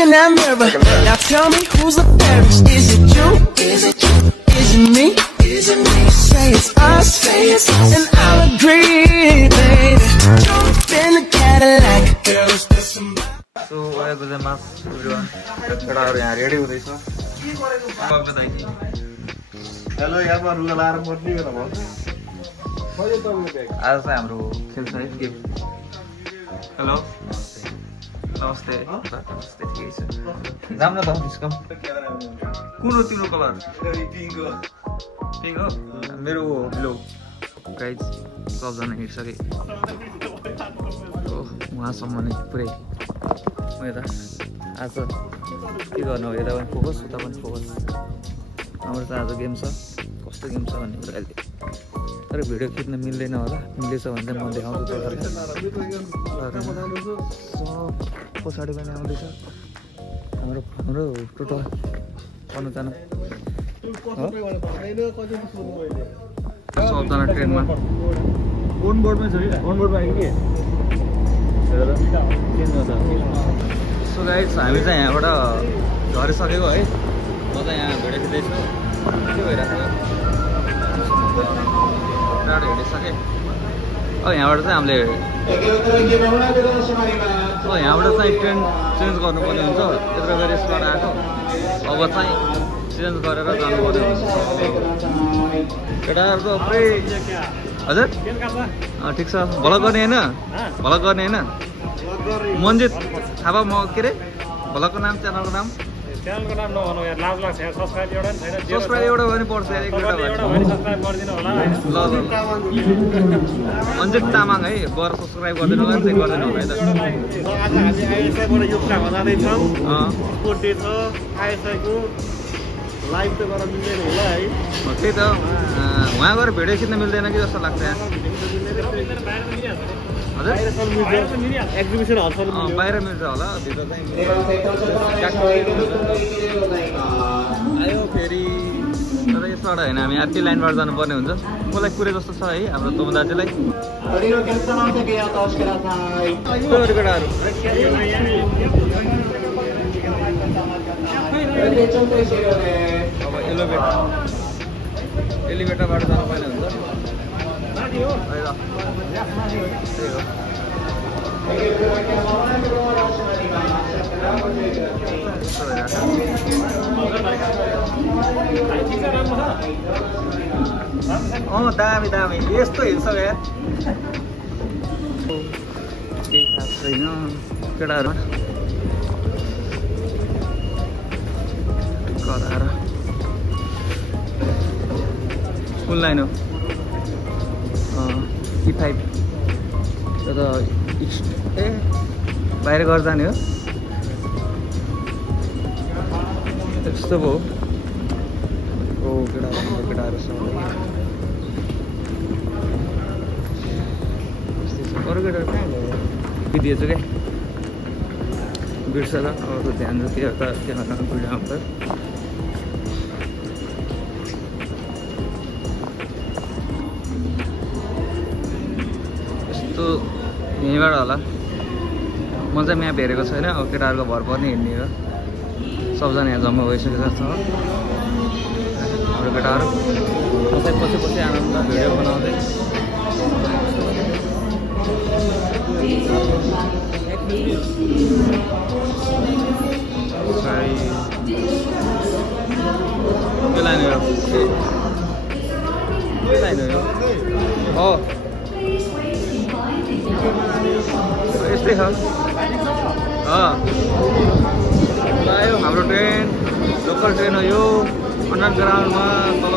in that mirror. Now tell me who's the fairest? Is it you? Is it you? Is it me? Is it me? Say it's us, and I'll agree, baby. Jump in the Cadillac. Girls, So, I was a mass everyone. Ready with this one? Hello, यार मैं रुगा लार मोड नहीं करना बहुत। आज से हम लोग खेलते हैं गेम। Hello, नमस्ते। नमस्ते ठीक है। जाम ना तो हम इसका। कौन होती है कलर? पिंक हो? मेरे वो ब्लू। गाइस, सब जाने हिट सके। तो वहाँ सम्मानित पूरे। मैं था आज तो ये करना हो ये था फोकस होता बन फोकस। हाम्रो त आज गेम छ कस्तो गेम छ भन्ने कुरा अहिले तर भिडियो खिच्न मिल्दैन होला मिलेछ भने म देखाउँछु तपाईहरुलाई सब पछाडी पनि आउँदैछ हाम्रो टोटल 15 जना सबजना ट्रेनमा ऑन बोर्ड में छ ऑन बोर्ड में आयो के सो गाइस हामी चाहिँ यहाँबाट झरिसकेको है म त यहाँ भिडियो खिच्दैछु के भइरहेको टाढो हिँडिसकेँ अब यहाँबाट चाहिँ हामीले यहाँबाट चाहिँ ट्रेन चेन्ज गर्नुपर्ने हुन्छ त्यत्रो गरी यसबाट आएको अब चाहिँ चेन्ज गरेर जानुपर्ने हुन्छ केटाहरूको पुरै हजुर ठिक छ भ्लग गर्ने होइन भ्लग गर्ने होइन मन्जित थापा म के अरे भ्लगको नाम च्यानलको नाम च्यानलको नाम नभनौ यार लाज लाग्छ यार सब्स्क्राइब एउटा पनि छैन सब्स्क्राइब एउटा पनि पर्छ यार एक दुईटा भने सब्स्क्राइब गरिदिनु होला हैन ल मन्जित तामाङ है गर सब्स्क्राइब गरिदिनु होला चाहिँ गरिदिनु होला है त आज हामी आइएसआई बाट युक्ता बजादै छौं स्पोर्ट डे छ आइएसआई को लाइभ त गर्न मिल्दैन होला है त्यही त वहाँ गएर भिडियो खिच्न मिल्दैन कि जस्तो लाग्छ यहाँ हजुर एक्जिबिसन हल्छ बाहिर मिल्छ होला भित्र चाहिँ आयो फेरि तर यसबाट होइन हामी अर्कै लाइनबाट जानुपर्ने हुन्छ कसलाई कुरे जस्तो छ है हाम्रो तोम दाजुलाई अब एलिभेटरबाट जानुपर्ने हुन्छ दामी दामी यस्तो हिँड्छ यार केही खास छैन केटाहरू गराएर कुन लाइन हो E5 त्यो त ए बाहिर घर जाने हो त्यस्तो भयो ओ केटाहरू अरू केटाहरू कहाँ गयो बिदिएछु क्या बिर्छ त अब ध्यान त्यो त त्यहाँ भिडियो आउँछ यहीँबाट होला म चाहिँ यहाँ हेरेको छैन अब केटाहरूको भर पर्ने हिँड्ने हो सबजना यहाँ जम्मा भइसकेको छ हाम्रो केटाहरू कसै पछि पछि आनन्द भिडियो बनाउँदै के लाने हो के लाने हो यस्तै छ आयो हाम्रो ट्रेन लोकल ट्रेन हो यो अन्डरग्राउन्डमा तल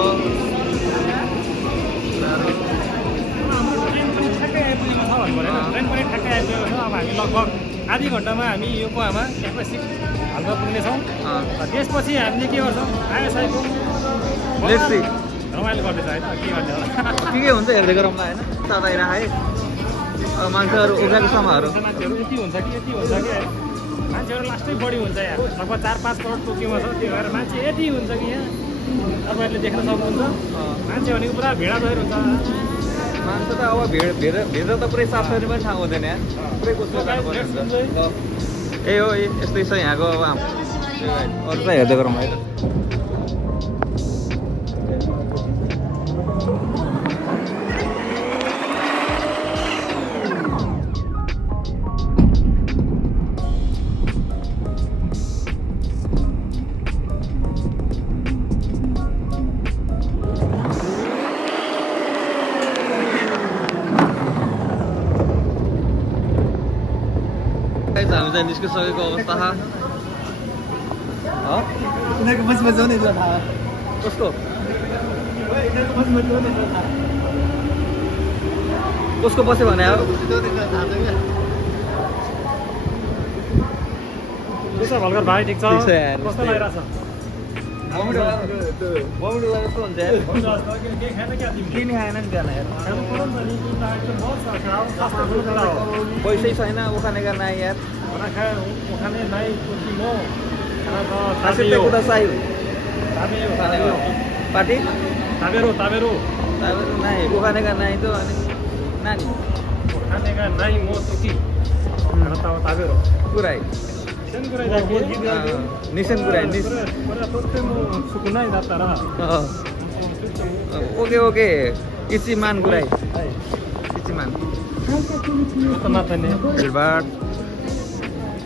ट्रेन पनि ठ्याक्कै आइपुगेको छ अब हामी लगभग आधी घन्टामा हामी यो कुवामा ट्याक्कै हाल्न पुग्नेछौँ त्यसपछि हामीले के गर्छौँ आइएसआईको रमाइलो गर्दैछ होइन के गर्ने होला के हुन्छ हेर्दै गरौँला होइन ताता आइरह है मान्छेहरू उभिएको समाहरू मान्छेहरू यति हुन्छ कि मान्छेहरू लास्टै बढी हुन्छ यहाँ लगभग 4-5 करोड टोकियोमा छ त्यो भएर मान्छे यति हुन्छ कि यहाँ तपाईँहरूले देख्न सक्नुहुन्छ मान्छे भनेको पुरा भिडा भएर हुन्छ मान्छे त अब भिड त पुरै साफ गर्ने पनि ठाउँ हुँदैन यहाँ पुरै कसो ए हो यस्तै छ यहाँको अब अरूलाई हेर्दै गरौँ है त। हामी चाहिँ निस्किसकेको अवस्था कस्तो कसको बस्यो भने अब भर्खर भाइ ठिक छ ठिक छ यार। कस्तो लागिरहेछ किन खाएन नि बिहान यार पैसै छैन उखानेका नाइ यार कुदा साई पार्टी ताबेरो नाइ उखानेका नाइ त अनि नानी उखानेका नाइ म तुकी ताबेरो कुराई निसन कुराई ओके ओके इचिमान कुराई इचिमान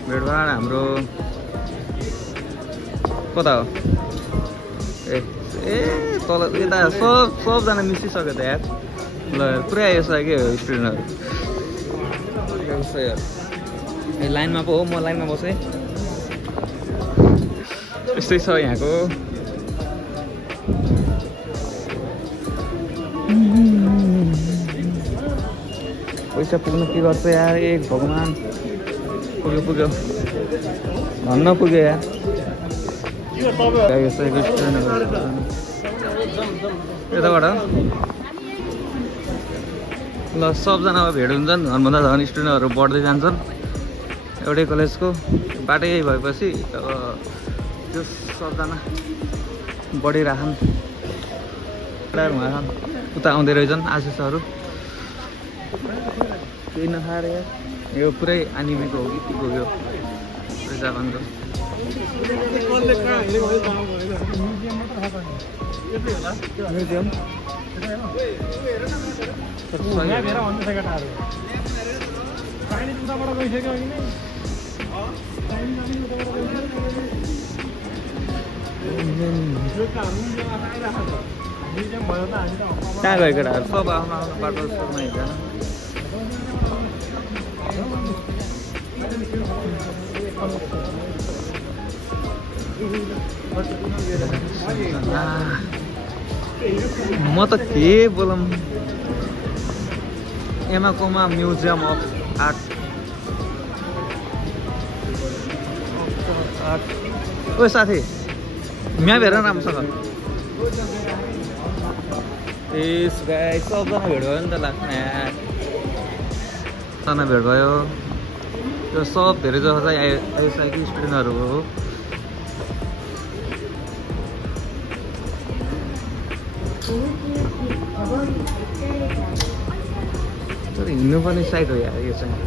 भेटभाड हाम्रो कता हो ए तल यता सबजना मिसिसक्यो त यार ल पुरै आइसक्यो स्टुडेन्टहरू लाइनमा पो हो म लाइनमा बसेँ यस्तै छ यहाँको पैसा पुग्नु के गर्छ यार एक भगवान् पुग्यो भन्न पुग्यो यार यताबाट ल सबजना अब भेट हुन्छन् झन्भन्दा झन् स्टुडेन्टहरू बढ्दै जान्छन् एउटै कलेजको बाटै भएपछि अब त्यो सबजना बढिराखन् उता आउँदै रहेछन् आशिषहरू केही नखाएर यार यो पुरै एनिमीको हो कि के हो यो जापानको म्युजियम कहाँ गयो केटाहरू सब आफ्नो आफ्नो बाटो सुरुमा हिँड्छ म त के बोलौँ एमाकोमा म्युजियम अफ आर्ट ओ साथी म्याप हेर राम्रोसँग त्यस गाई सबजना भेट भयो नि त लाग्ने सबजना भेट भयो त्यो सब धेरै जस्तो चाहिँ आइसकेको स्टुडेन्टहरू हो तर हिँड्नुपर्ने साइड हो यार यो चाहिँ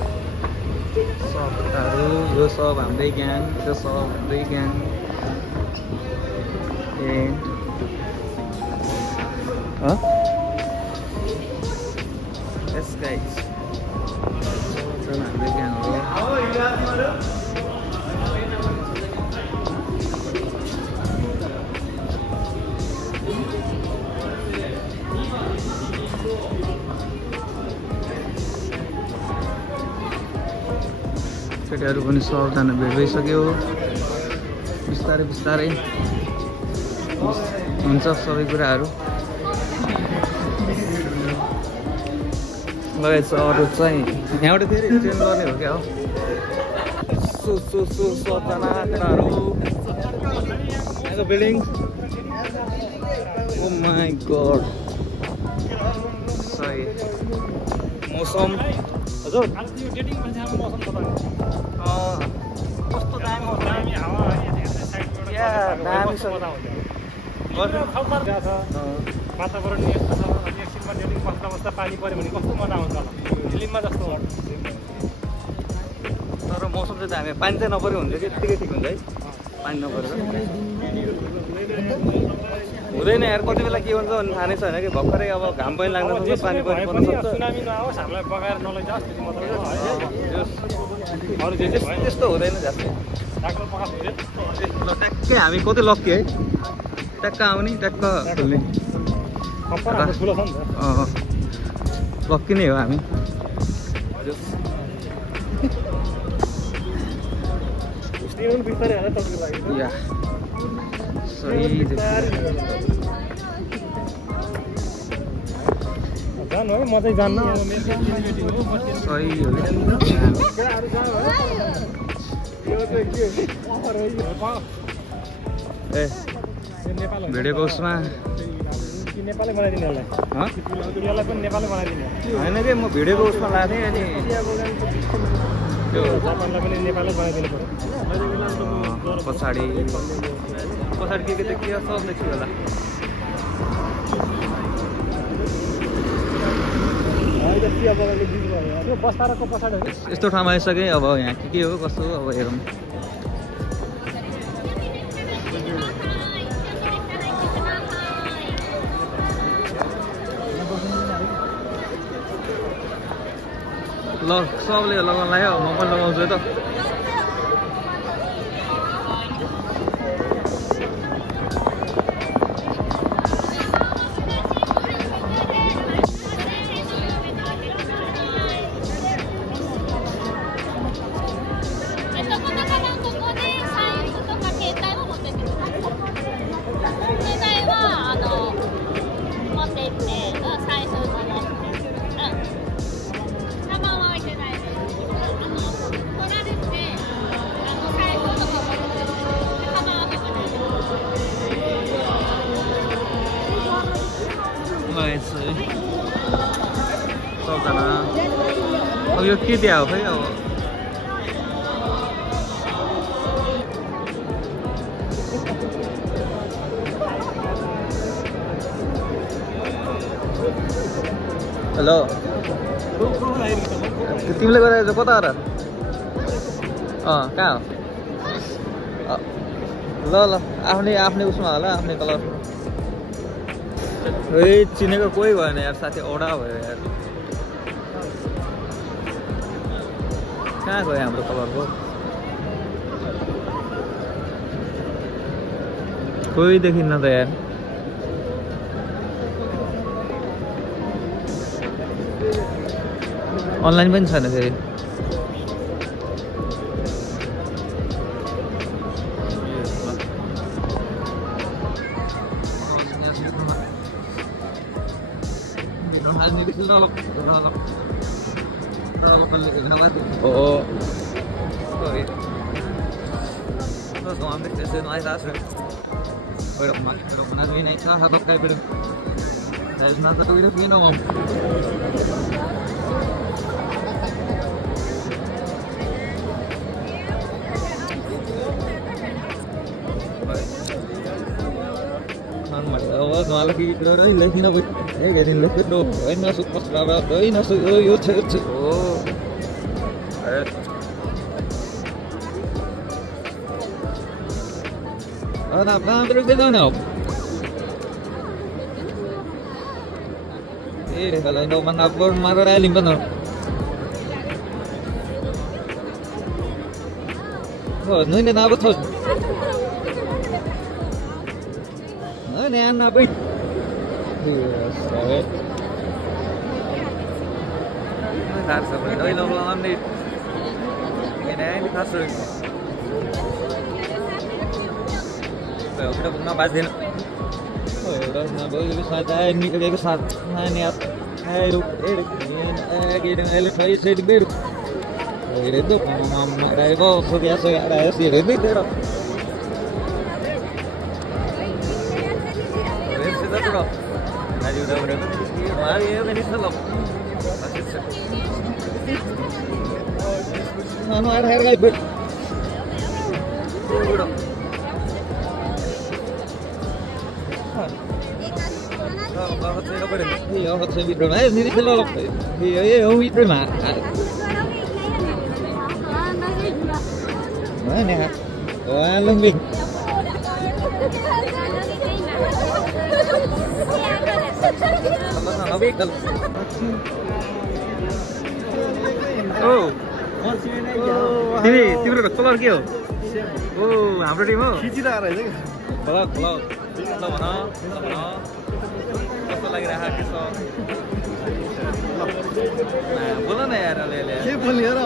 सबहरू यो सब हाम्रै ग्याङ त्यो सब हाम्रै ग्याङ यस गाइस हाम्रै ग्याङ हो केटीहरू पनि सबजना भेट भइसक्यो बिस्तारै बिस्तारै हुन्छ सबै कुराहरू लगायत छ अरू चाहिँ यहाँबाट फेरि ट्रेन गर्ने हो क्या हो सबजना केटाहरू यहाँको बिल्डिङ ओ माई गड सही मौसम हजुर कस्तो दामी हावा दामी छ वातावरण यस्तो छ एकछिनमा डेलिङ बस्दा बस्दा पानी पऱ्यो भने कस्तो मजा आउँछ होला फिल्ममा जस्तो तर मौसम चाहिँ त हामी पानी चाहिँ नपरेको हुन्छ कि त्यतिकै ठिक हुन्छ है पानी नपरेको हुँदैन यार कति बेला के हुन्छ भन्ने थाहा नै छैन कि भर्खरै अब घाम पनि लाग्न सक्छ पानी पनि पर्न सक्छ सुनामी नआओस् हामीलाई बगाएर नलैजाओस् त्यति मात्रै हो अरू जे चाहिँ भयो त्यस्तो हुँदैन जस्तै डाक्टर प्रकाश हुँदैन ट्याक्कै हामी कति लक्की है ट्याक्क आउने ट्याक्क खुल्ने कम्पनी हाम्रो ठुलो छ नि त लक्की नै हो हामी स्टिभन बिस्तारै हाल्दा तपाईँको लागि या सही जानु है म चाहिँ जान्न सही हो ए भिडियोको उसमा नेपालै बनाइदिने यसलाई यसलाई पनि नेपालै बनाइदिने होइन कि म भिडियोको उसमा लाने अनि त्यो तपाईँलाई पनि नेपालै बनाइदिनु पऱ्यो पछाडि के त के सब लेख्यो होला बस्तारको पछाडि यस्तो ठाउँमा आइसकेँ अब यहाँ के हो कस्तो हो अब हेरौँ ल सबले लगाउन लाग्यो म पनि लगाउँछु त सबजना अब यो के दिया हो खै अब हेलो तिमीले गरेर कता र कहाँ हो ल ल आफ्नै उसमा होला आफ्नै कलर ए चिनेको कोही भएन यार साथी औडा भयो यार कहाँ गयो हाम्रो कलरको कोही देखिन्न त यार अनलाइन पनि छैन फेरि Oh, sorry. Terus mau ambil kesan air asal. Kalau mana ni naik sah, apa kaya ber? Saya nak tahu ini punya om. Kan malah malah kita orang lagi nak buat. Jadi lagi tu, ini masuk pas berapa? Ini masuk, oh, oh. Apa terus kita nak? Kalau ini mana pun marah raya limpan tu. Oh, ni nak apa tu? Ni anak apa? Yes, right. That's a very long one. Ini kasut. Kita pernah bahas ini. Oh, udah boleh bisa ada ini juga saat ini apa? Kita ngelak lagi sedih biru. Ini tu, mama dah kau biasa ada sih lebih teruk. Sudah teruk. Nanti udah mari ya ini salam. Mana air guys ber. Udah. Kalau saya ber. Iya, kalau saya ber. Nah, ini salam. Iya, iya, ini terima. लुम्बिङ तिम्रो colour के हो ओ हाम्रो team हो खिचिरहेको रहेछ कि भन कस्तो लागिरहेको के छ बोल न यार अलिअलि के बोल्ने र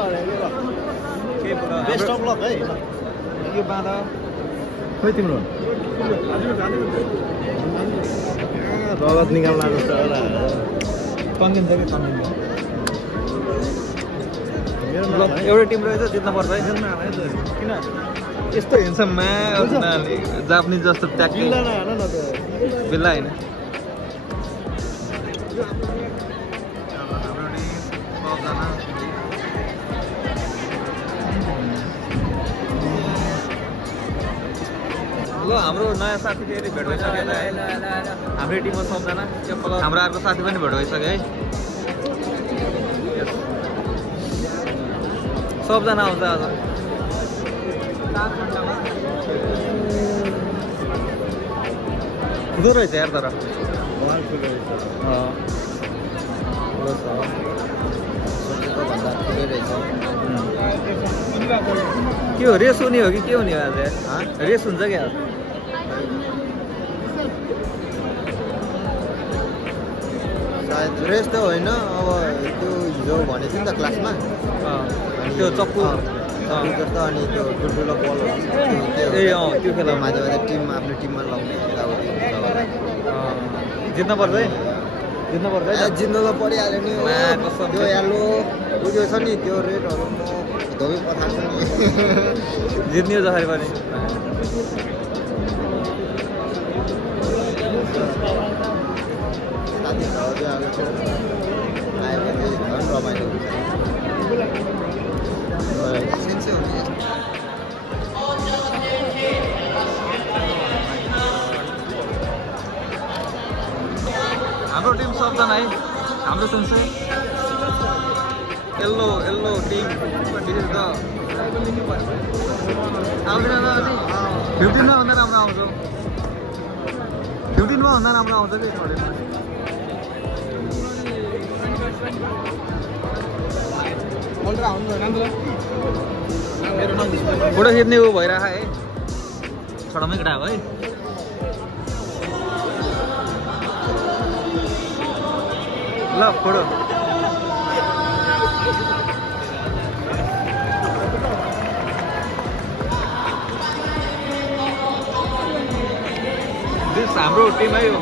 के बोल बेस्ट अफ लक है यो बाँध खोइ तिम्रो रगत निकाल्न तन्किन्छ कि तन्किन्छ मेरो एउटा टिम रहेछ जित्न पर्छ है किन यस्तो हिँड्छमा जापानिज जस्तो ट्याक्कै बिल्ला होइन ल हाम्रो नयाँ साथी फेरि भेट भइसक्यो है हाम्रो टिममा सबजना हाम्रो अर्को साथी पनि भेट भइसक्यो है सबजना आउँछ आज खुदो रहेछ यार तर के हो रेस हुने हो कि के हुने हो आज रेस हुन्छ क्या सायद रेस त होइन अब त्यो हिजो भनेको थियो नि त क्लासमा त्यो चक्कु जस्तो अनि त्यो ठुल्ठुलो बलहरू ए त्यो खेला माथि माथि टिम आफ्नो टिममा लाउने जित्न पर्छ है जित्न पर्छ है जित्नु त परिहाल्यो नि त्यो यालो उयो छ नि त्यो रेडहरू म धोबी पठाएको छु नि जित्ने हो जसरी पनि साथीहरू आयो भने झन् रमाइलो हुन्छ हाम्रो टिम सबजना है हाम्रो टिम चाहिँ येल्लो टिम विशेष त आउँदैन न अलि 15मा भन्दा राम्रो आउँछ 15मा भन्दा राम्रो आउँछ कि छोडेर फोटो खिच्ने ऊ भइरहेको है छोडामै केटा हो है ल फोटो हाम्रो टिम है यो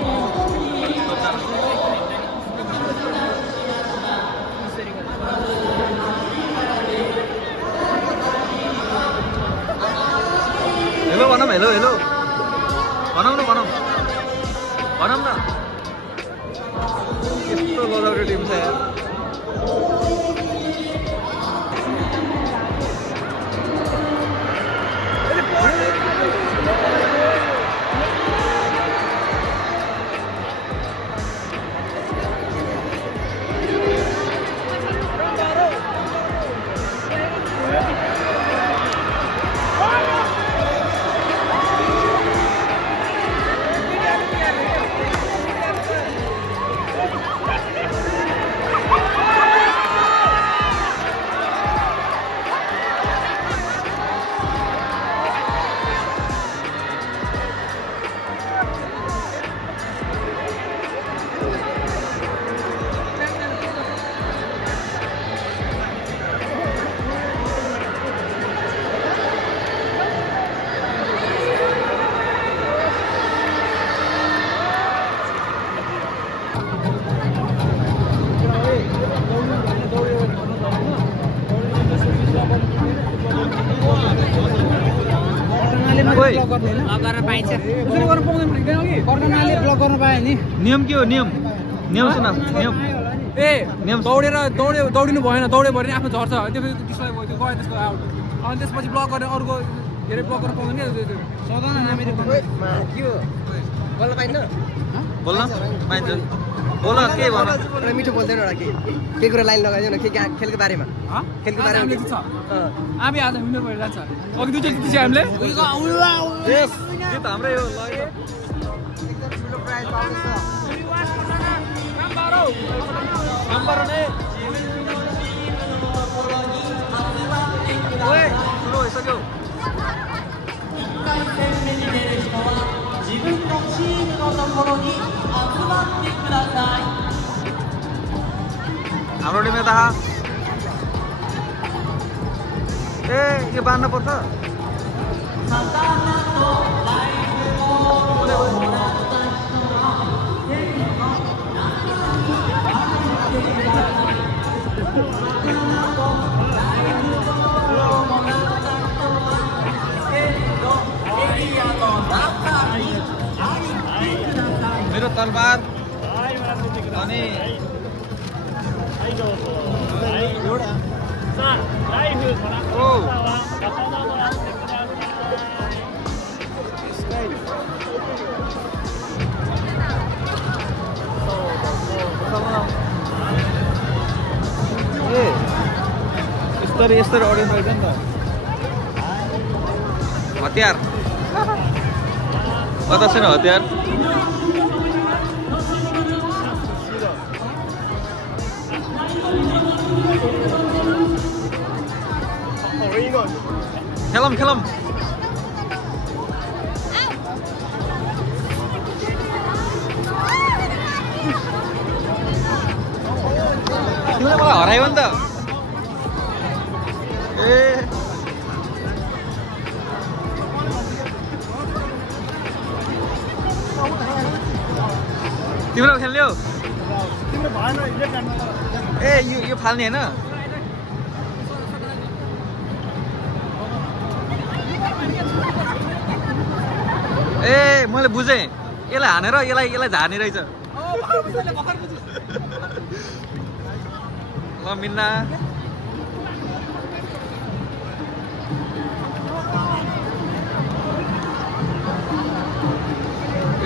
हेलो भनौँ हेलो भनौँ न यस्तो गजबको टिम छ यार नियम के हो नियम सुन नियम नियम दौडिनु भएन दौड्यो भने आफ्नो झर्छ त्यो त्यसलाई त्यो गयो त्यसको आउट अनि त्यसपछि ब्लक गरेर अर्को धेरै ब्लक गर्न पाउँदैन क्या सधैँ बोल्न पाइन्छ बोल के भन एउटा मिठो बोल्दैन एउटा के कुरा लाइन लगाइदियो न के खेलको बारेमा खेलको बारेमा हामी आज विनर भएर जान्छ अघि दुईटा जित्छ हामीले यस यो त हाम्रै हो ल यो ठुलो प्राइज पाउँछ नम्बर नै ओए सुरु भइसक्यो हाम्रो टिमले त ए यो बाँध्न पर्छ मेरो तलवार अनि यस्तरी अडियन्स रहेछ नि त हतियार कता छैन हतियार खेलम तिमीले मलाई हरायो नि त ए तिम्रो खेल्ने हो ए यो फाल्ने होइन ए मैले बुझेँ यसलाई हानेर यसलाई झार्ने रहेछ ल मिन्ना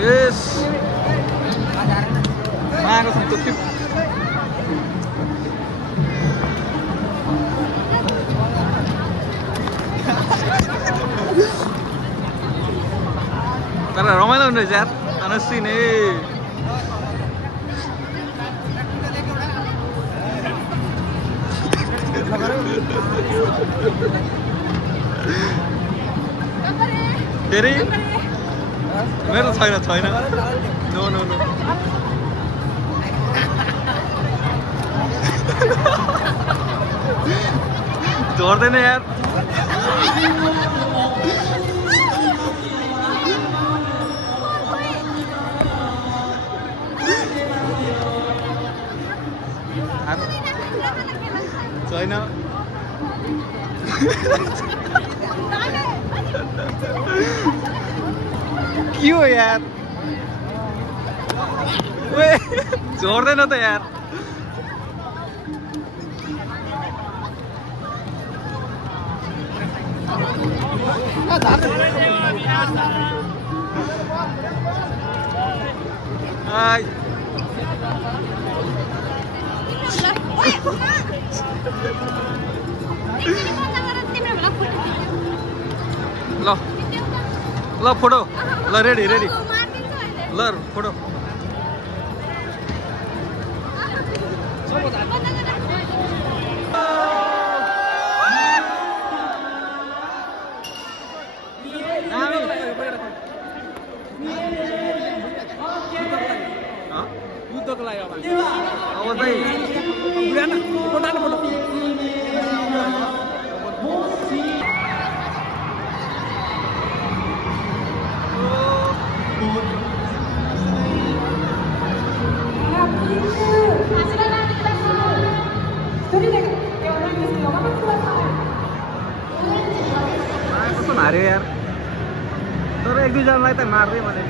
यस मागो छ त्यो तर रमाइलो हुने रहेछ यार अनसी नै फेरि मेरो छैन नो झर्दैन यार छैन के हो यार झर्दैन त यार ल फोटो ल रेडी ल फोटो युद्धको लागि अब चाहिँ कस्तो मार्यो यार तर एक दुईजनालाई त मार्दै भने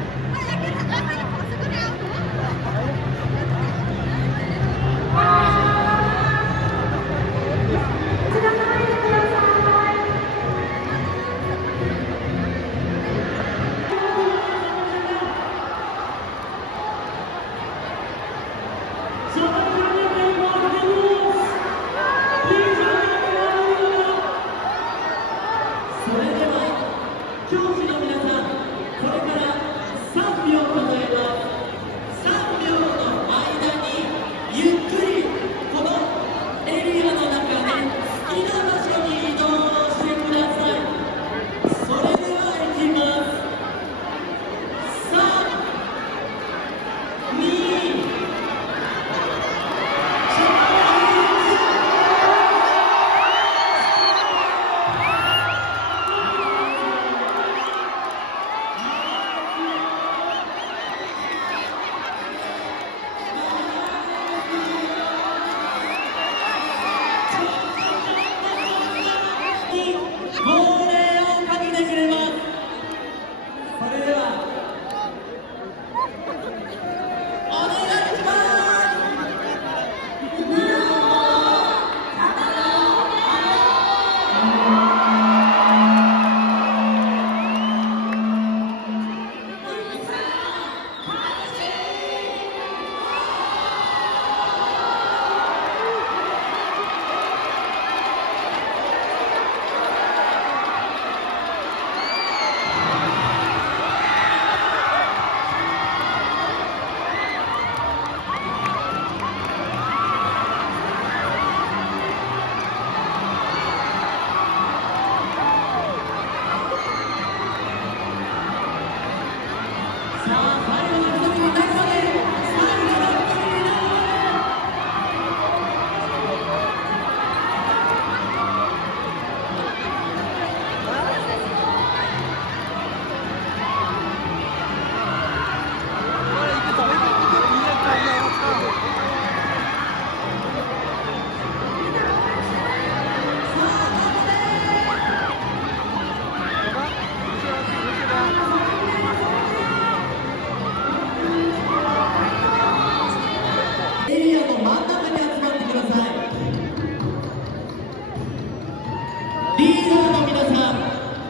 リーダーの皆さん、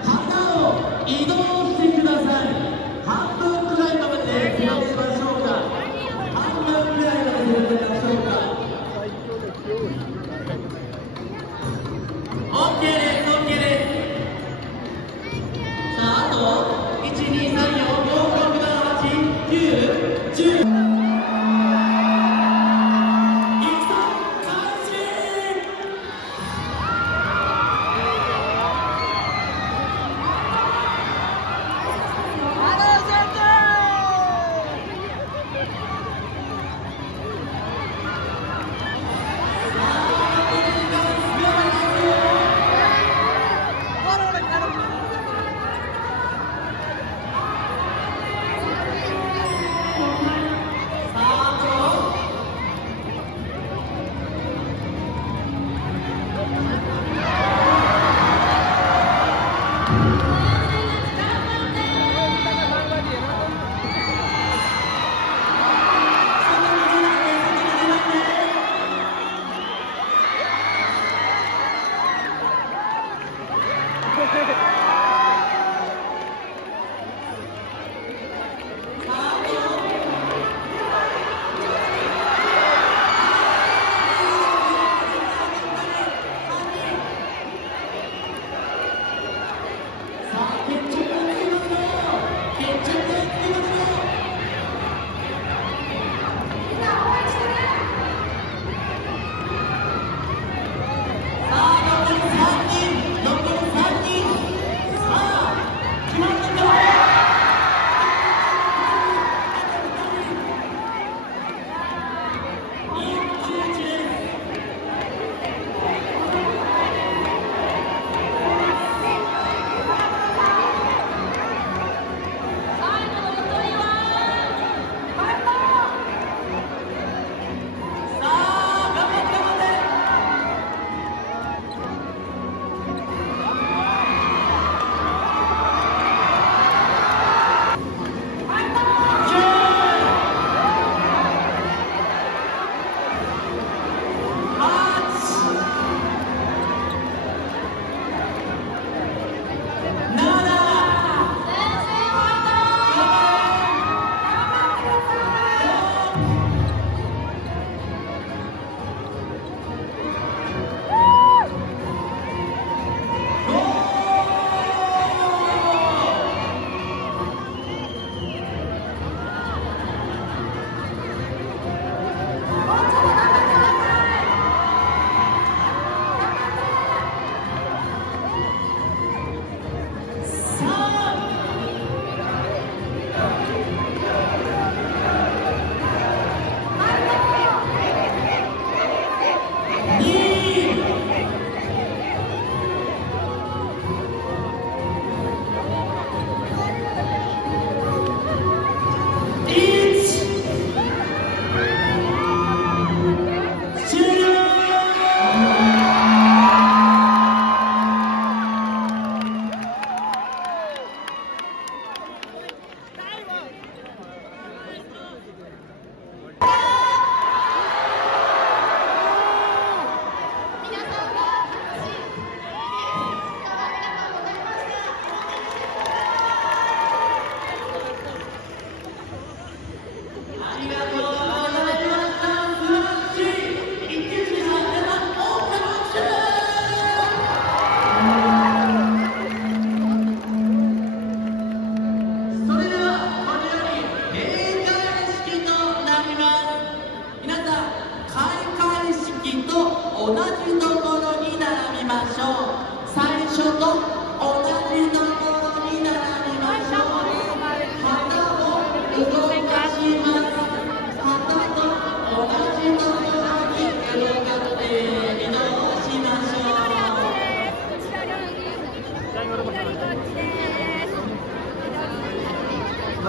旗を移動してください。半分くらいまで進めましょうか。半分くらいまで進めましょうか。OK です、OK です。さあ、あと1、2、3、4、5、6、7、8、9、10。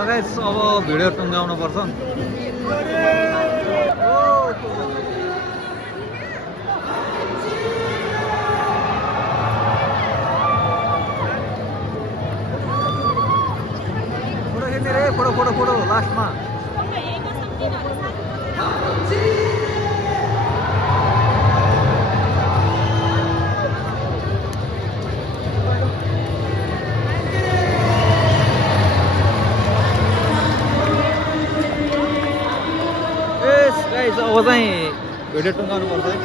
गाइस अब भिडियो टुङ्गाउनु पर्छ फोटो खिच्ने रे फोटो फोटो फोटो लास्टमा गाइस अब चाहिँ भिडियो टुङ्गाउनु पर्छ है